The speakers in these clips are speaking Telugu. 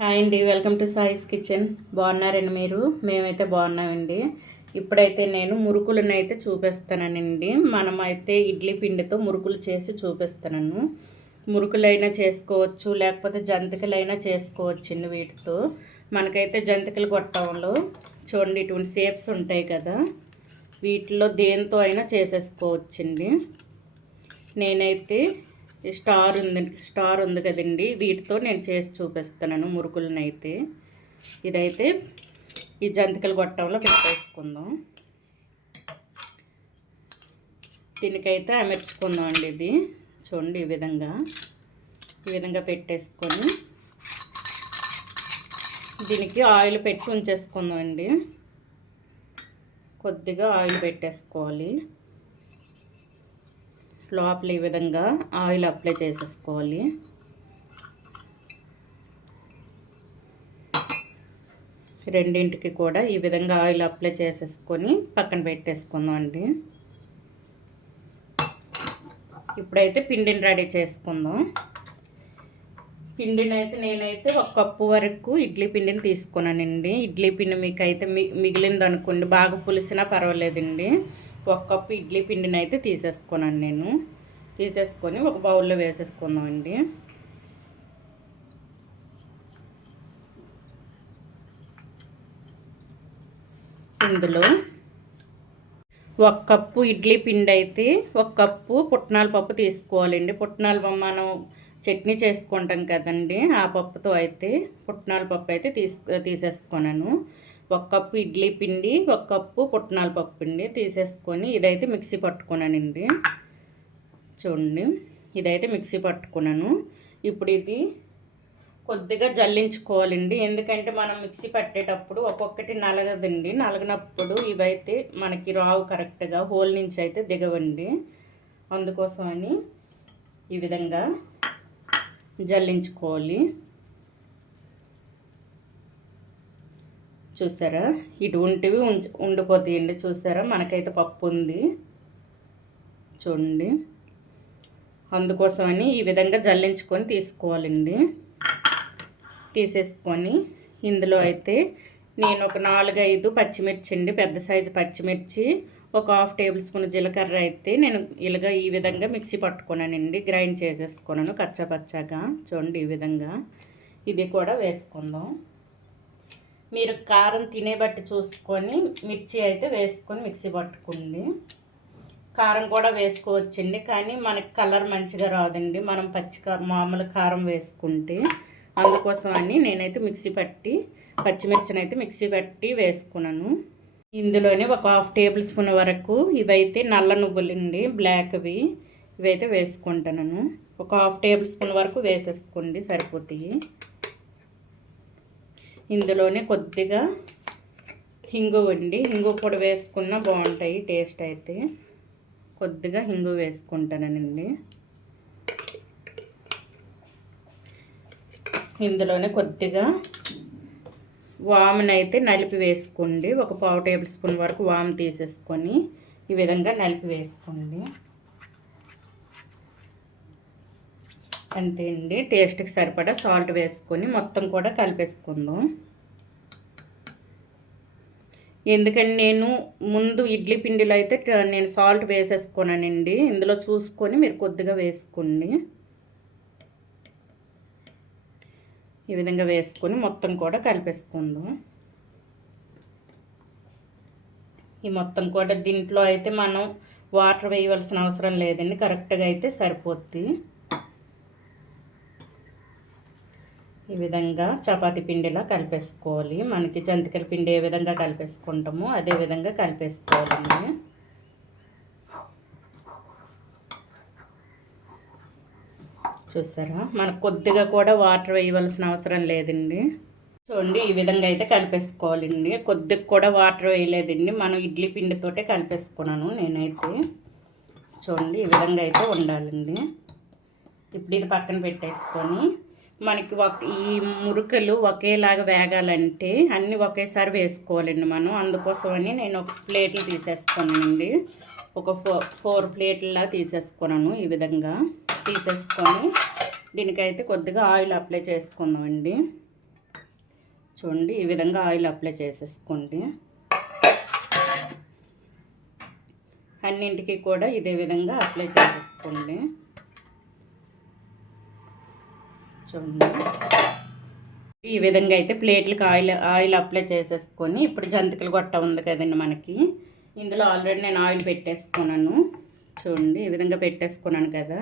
హాయ్ అండి, వెల్కమ్ టు సాయిస్ కిచెన్. బాగున్నారండి మీరు? మేమైతే బాగున్నామండి. ఇప్పుడైతే నేను మురుకులను అయితే చూపిస్తానండి. మనమైతే ఇడ్లీ పిండితో మురుకులు చేసి చూపిస్తాను. మురుకులైనా చేసుకోవచ్చు, లేకపోతే జంతికలైనా చేసుకోవచ్చండి. వీటితో మనకైతే జంతికలు గొట్టంలో చూడండి ఇటువంటి షేప్స్ ఉంటాయి కదా, వీటిలో దేంతో అయినా చేసేసుకోవచ్చండి. నేనైతే స్టార్ ఉంది కదండి, వీటితో నేను చేసి చూపిస్తున్నాను మురుకులను అయితే. ఇదైతే ఈ జంతికల గొట్టంలో పెట్టేసుకుందాం. దీనికైతే అమర్చుకుందాం అండి. ఇది చూడండి ఈ విధంగా పెట్టేసుకొని దీనికి ఆయిల్ పెట్టి ఉంచేసుకుందాం అండి. కొద్దిగా ఆయిల్ పెట్టేసుకోవాలి. లోపల ఈ విధంగా ఆయిల్ అప్లై చేసేసుకోవాలి. రెండింటికి కూడా ఈ విధంగా ఆయిల్ అప్లై చేసేసుకొని పక్కన పెట్టేసుకుందాం అండి. ఇప్పుడైతే పిండిని రెడీ చేసుకుందాం. పిండిని అయితే నేనైతే 1 కప్పు వరకు ఇడ్లీ పిండిని తీసుకున్నానండి. ఇడ్లీ పిండి మీకు అయితే మిగిలింది అనుకోండి, బాగా పులిసినా పర్వాలేదండి. 1 కప్పు ఇడ్లీ పిండిని అయితే తీసేసుకున్నాను నేను. తీసేసుకొని ఒక బౌల్లో వేసేసుకుందామండి. ఇందులో 1 కప్పు ఇడ్లీ పిండి అయితే 1 కప్పు పుట్నాల పప్పు తీసుకోవాలండి. పుట్నాల పప్పు మనం చట్నీ చేసుకుంటాం కదండి, ఆ పప్పుతో అయితే పుట్నాల పప్పు అయితే తీసేసుకున్నాను. 1 కప్పు ఇడ్లీ పిండి, 1 కప్పు పుట్నాల పప్పు పిండి తీసేసుకొని ఇదైతే మిక్సీ పట్టుకున్నానండి. చూడండి ఇదైతే మిక్సీ పట్టుకున్నాను. ఇప్పుడు ఇది కొద్దిగా జల్లించుకోవాలండి. ఎందుకంటే మనం మిక్సీ పట్టేటప్పుడు ఒక్కొక్కటి నలగదండి. నలగనప్పుడు ఇవైతే మనకి రావు, కరెక్ట్గా హోల్ నుంచి అయితే దిగవండి. అందుకోసమని ఈ విధంగా జల్లించుకోవాలి. చూసారా, ఇటువంటివి ఉండిపోతాయండి. చూసారా, మనకైతే పప్పు ఉంది చూడండి. అందుకోసమని ఈ విధంగా జల్లించుకొని తీసుకోవాలండి. తీసేసుకొని ఇందులో అయితే నేను ఒక 4-5 పచ్చిమిర్చి అండి, పెద్ద సైజు పచ్చిమిర్చి, ఒక 1/2 టేబుల్ స్పూన్ జీలకర్ర అయితే నేను ఈ విధంగా మిక్సీ పట్టుకున్నానండి. గ్రైండ్ చేసేసుకున్నాను కచ్చాపచ్చాగా. చూడండి ఈ విధంగా ఇది కూడా వేసుకుందాం. మీరు కారం తినే బట్టి చూసుకొని మిర్చి అయితే వేసుకొని మిక్సీ పట్టుకోండి. కారం కూడా వేసుకోవచ్చండి, కానీ మనకి కలర్ మంచిగా రాదండి మనం మామూలు కారం వేసుకుంటే. అందుకోసం అని నేనైతే పచ్చిమిర్చిని అయితే మిక్సీ పట్టి వేసుకున్నాను. ఇందులోనే ఒక 1/2 టేబుల్ స్పూన్ వరకు ఇవైతే నల్ల నువ్వులండి, బ్లాక్వి, ఇవైతే వేసుకుంటాను. ఒక 1/2 టేబుల్ స్పూన్ వరకు వేసేసుకోండి, సరిపోతాయి. ఇందులోనే కొద్దిగా హింగు అండి, హింగు కూడా వేసుకున్నా బాగుంటాయి టేస్ట్ అయితే. కొద్దిగా హింగు వేసుకుంటానండి. ఇందులోనే కొద్దిగా వామునైతే నలిపి వేసుకోండి. ఒక 1/2 టేబుల్ స్పూన్ వరకు వాము తీసేసుకొని ఈ విధంగా నలిపి వేసుకోండి. అంతే అండి. టేస్ట్కి సరిపడా సాల్ట్ వేసుకొని మొత్తం కూడా కలిపేసుకుందాం. ఎందుకంటే నేను ముందు ఇడ్లీ పిండిలో అయితే నేను సాల్ట్ వేసేసుకున్నానండి. ఇందులో చూసుకొని మీరు కొద్దిగా వేసుకోండి. ఈ విధంగా వేసుకొని మొత్తం కూడా కలిపేసుకుందాం. ఈ మొత్తం కూడా దీంట్లో అయితే మనం వాటర్ వేయవలసిన అవసరం లేదండి, కరెక్ట్గా అయితే సరిపోద్ది. ఈ విధంగా చపాతీ పిండిలా కలిపేసుకోవాలి. మనకి జంతికల పిండి ఏ విధంగా కలిపేసుకుంటామో అదే విధంగా కలిపేసుకోవాలండి. చూసారా, మనకు కొద్దిగా కూడా వాటర్ వేయవలసిన అవసరం లేదండి. చూడండి ఈ విధంగా అయితే కలిపేసుకోవాలండి. కొద్దిగా కూడా వాటర్ వేయలేదండి, మనం ఇడ్లీ పిండితోటే కలిపేసుకున్నాను నేనైతే. చూడండి ఈ విధంగా అయితే ఉండాలండి. ఇప్పుడు ఇది పక్కన పెట్టేసుకొని మనకి ఈ మురుకలు ఒకేలాగా వేగాలంటే అన్నీ ఒకేసారి వేసుకోవాలండి మనం. అందుకోసమని నేను ఒక ప్లేట్లు తీసేసుకున్నానండి. ఒక 4 ప్లేట్లా తీసేసుకున్నాను. ఈ విధంగా తీసేసుకొని దీనికైతే కొద్దిగా ఆయిల్ అప్లై చేసుకుందామండి. చూడండి ఈ విధంగా ఆయిల్ అప్లై చేసేసుకోండి. అన్నింటికి కూడా ఇదే విధంగా అప్లై చేసేసుకోండి. చూడండి ఈ విధంగా అయితే ప్లేట్లకు ఆయిల్ అప్లై చేసేసుకొని ఇప్పుడు జంతికలు గొట్ట ఉంది కదండి మనకి, ఇందులో ఆల్రెడీ నేను ఆయిల్ పెట్టేసుకున్నాను. చూడండి ఈ విధంగా పెట్టేసుకున్నాను కదా.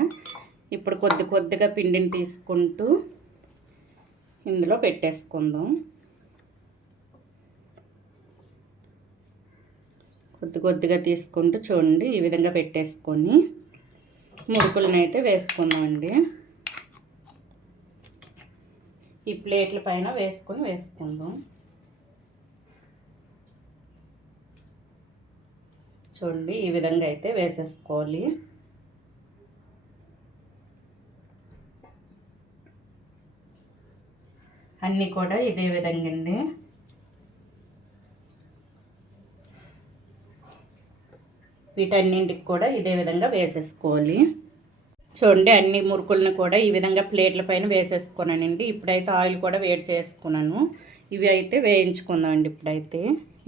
ఇప్పుడు కొద్దిగా పిండిని తీసుకుంటూ ఇందులో పెట్టేసుకుందాం. కొద్దిగా తీసుకుంటూ చూడండి ఈ విధంగా పెట్టేసుకొని మురుకులను అయితే వేసుకుందామండి. ఈ ప్లేట్ల పైన వేసుకుందాం. చూడండి ఈ విధంగా అయితే వేసేసుకోవాలి. అన్నీ కూడా ఇదే విధంగా అండి. వీటన్నింటికి కూడా ఇదే విధంగా వేసేసుకోవాలి. చూడండి అన్ని మురుకులను కూడా ఈ విధంగా ప్లేట్ల పైన వేసేసుకున్నానండి. ఇప్పుడైతే ఆయిల్ కూడా వేడి చేసుకున్నాను. ఇవి అయితే వేయించుకుందామండి. ఇప్పుడైతే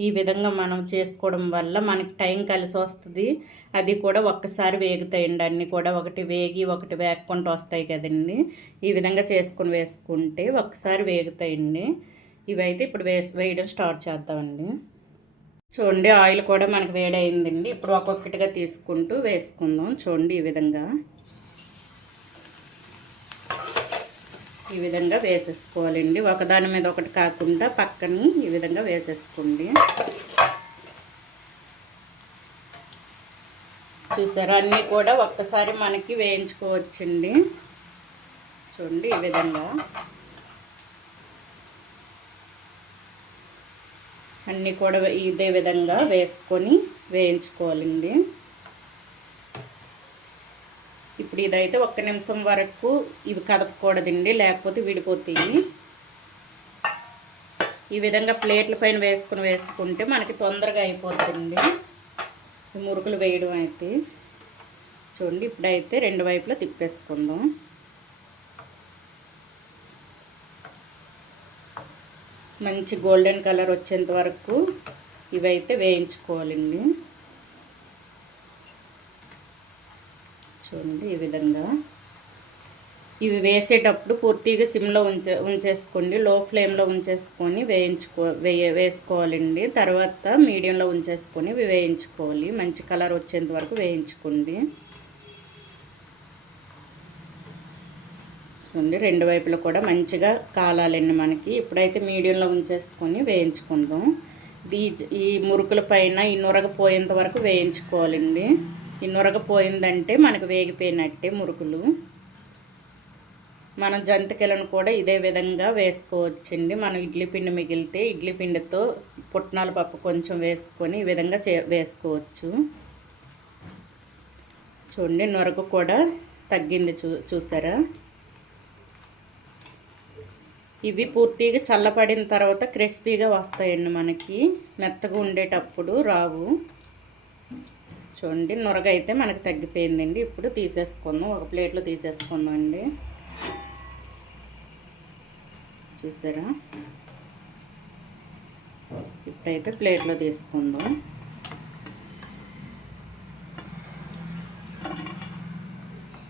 ఈ విధంగా మనం చేసుకోవడం వల్ల మనకి టైం కలిసి వస్తుంది. అది కూడా ఒక్కసారి వేగుతాయండి. అన్నీ కూడా ఒకటి వేగి ఒకటి వేగకుండా వస్తాయి కదండి. ఈ విధంగా వేసుకుంటే ఒక్కసారి వేగుతాయండి. ఇవైతే ఇప్పుడు వేయడం స్టార్ట్ చేద్దామండి. చూడండి ఆయిల్ కూడా మనకు వేడైందండి. ఇప్పుడు ఒక్కొక్కటిగా తీసుకుంటూ వేసుకుందాం. చూడండి ఈ విధంగా వేసేసుకోవాలండి. ఒకదాని మీద ఒకటి కాకుండా పక్కన ఈ విధంగా వేసేసుకోండి. చూసారా అన్నీ కూడా ఒక్కసారి మనకి వేయించుకోవచ్చండి. చూడండి ఈ విధంగా అన్నీ కూడా ఇదే విధంగా వేసుకొని వేయించుకోవాలండి. ఇప్పుడు ఇదైతే 1 నిమిషం వరకు ఇవి కదపకూడదండి, లేకపోతే విడిపోతాయి. ఈ విధంగా ప్లేట్ల పైన వేసుకుంటే మనకి తొందరగా అయిపోతుంది ఈ మురుకులు వేయడం అయితే. చూడండి ఇప్పుడైతే 2 వైపులా తిప్పేసుకుందాం. మంచి గోల్డెన్ కలర్ వచ్చేంత వరకు ఇవైతే వేయించుకోవాలండి. చూడండి ఈ విధంగా ఇవి వేసేటప్పుడు పూర్తిగా సిమ్లో ఉంచేసుకోండి. లో ఫ్లేమ్లో ఉంచేసుకొని వేసుకోవాలండి. తర్వాత మీడియంలో ఉంచేసుకొని వేయించుకోవాలి. మంచి కలర్ వచ్చేంత వరకు వేయించుకోండి. చూడండి 2 వైపులా కూడా మంచిగా కాలాలండి మనకి. ఇప్పుడైతే మీడియంలో ఉంచేసుకొని వేయించుకుందాం. ఈ మురుకుల పైన ఈ నురగ పోయేంత వరకు వేయించుకోవాలండి. ఈ నురగ పోయిందంటే మనకు వేగిపోయినట్టే మురుకులు. మనం జంతికలను కూడా ఇదే విధంగా వేసుకోవచ్చండి. మనం ఇడ్లీ పిండి మిగిలితే ఇడ్లీ పిండితో పుట్నాల పప్పు కొంచెం వేసుకొని ఈ విధంగా వేసుకోవచ్చు. చూడండి నురగ కూడా తగ్గింది. చూసారా ఇవి పూర్తిగా చల్లబడిన తర్వాత క్రిస్పీగా వస్తాయండి. మనకి మెత్తగా ఉండేటప్పుడు రావు. చూడండి నురగ అయితే మనకు తగ్గిపోయిందండి. ఇప్పుడు తీసేసుకుందాం. ఒక ప్లేట్లో తీసేసుకుందాం అండి. చూసారా ఇప్పుడైతే ప్లేట్లో తీసుకుందాం.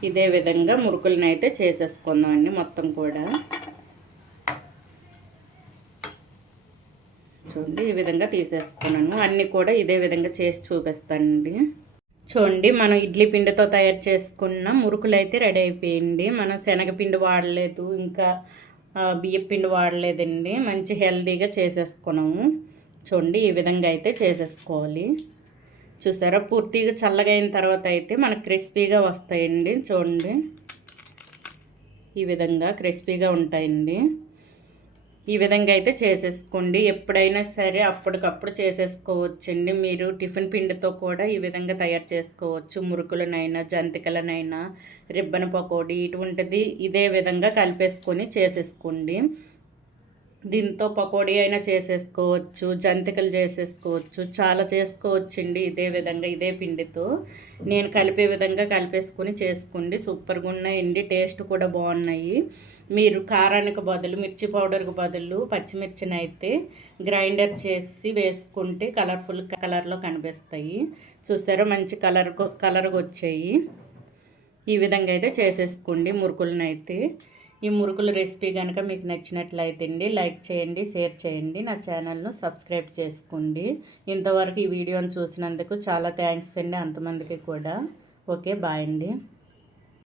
ఇదే విధంగా మురుకులను అయితే చేసేసుకుందాం అండి మొత్తం కూడా. చూడండి ఈ విధంగా తీసేసుకున్నాను. అన్నీ కూడా ఇదే విధంగా చేసి చూపిస్తానండి. చూడండి మనం ఇడ్లీ పిండితో తయారు చేసుకున్న మురుకులు అయితే రెడీ అయిపోయింది. మనం శనగపిండి వాడలేదు, ఇంకా బియ్యం పిండి వాడలేదండి. మంచి హెల్తీగా చేసేసుకున్నాము. చూడండి ఈ విధంగా అయితే చేసేసుకోవాలి. చూసారా పూర్తిగా చల్లగా అయిన తర్వాత అయితే మనకు క్రిస్పీగా వస్తాయండి. చూడండి ఈ విధంగా క్రిస్పీగా ఉంటాయండి. ఈ విధంగా అయితే చేసేసుకోండి. ఎప్పుడైనా సరే అప్పటికప్పుడు చేసేసుకోవచ్చండి. మీరు టిఫిన్ పిండితో కూడా ఈ విధంగా తయారు చేసుకోవచ్చు. మురుకులనైనా జంతికలనైనా రిబ్బన్ పకోడీ ఇటువంటిది ఇదే విధంగా కలిపేసుకొని చేసేసుకోండి. దీంతో పకోడీ అయినా చేసేసుకోవచ్చు, జంతికలు చేసేసుకోవచ్చు, చాలా చేసుకోవచ్చండి. ఇదే విధంగా ఇదే పిండితో నేను కలిపే విధంగా కలిపేసుకొని చేసుకోండి. సూపర్గా ఉన్నాయండి, టేస్ట్ కూడా బాగున్నాయి. మీరు కారానికి బదులు మిర్చి పౌడర్కి బదులు పచ్చిమిర్చిని అయితే గ్రైండర్ చేసి వేసుకుంటే కలర్ఫుల్ కలర్లో కనిపిస్తాయి. చూసారా మంచి కలర్గా వచ్చాయి. ఈ విధంగా అయితే చేసేసుకోండి మురుకులను అయితే. ఈ మురుకుల రెసిపీ కనుక మీకు నచ్చినట్లయితే అండి లైక్ చేయండి, షేర్ చేయండి, నా ఛానల్ను సబ్స్క్రైబ్ చేసుకోండి. ఇంతవరకు ఈ వీడియోని చూసినందుకు చాలా థ్యాంక్స్ అండి అంతమందికి కూడా. ఓకే బాయ్ అండి.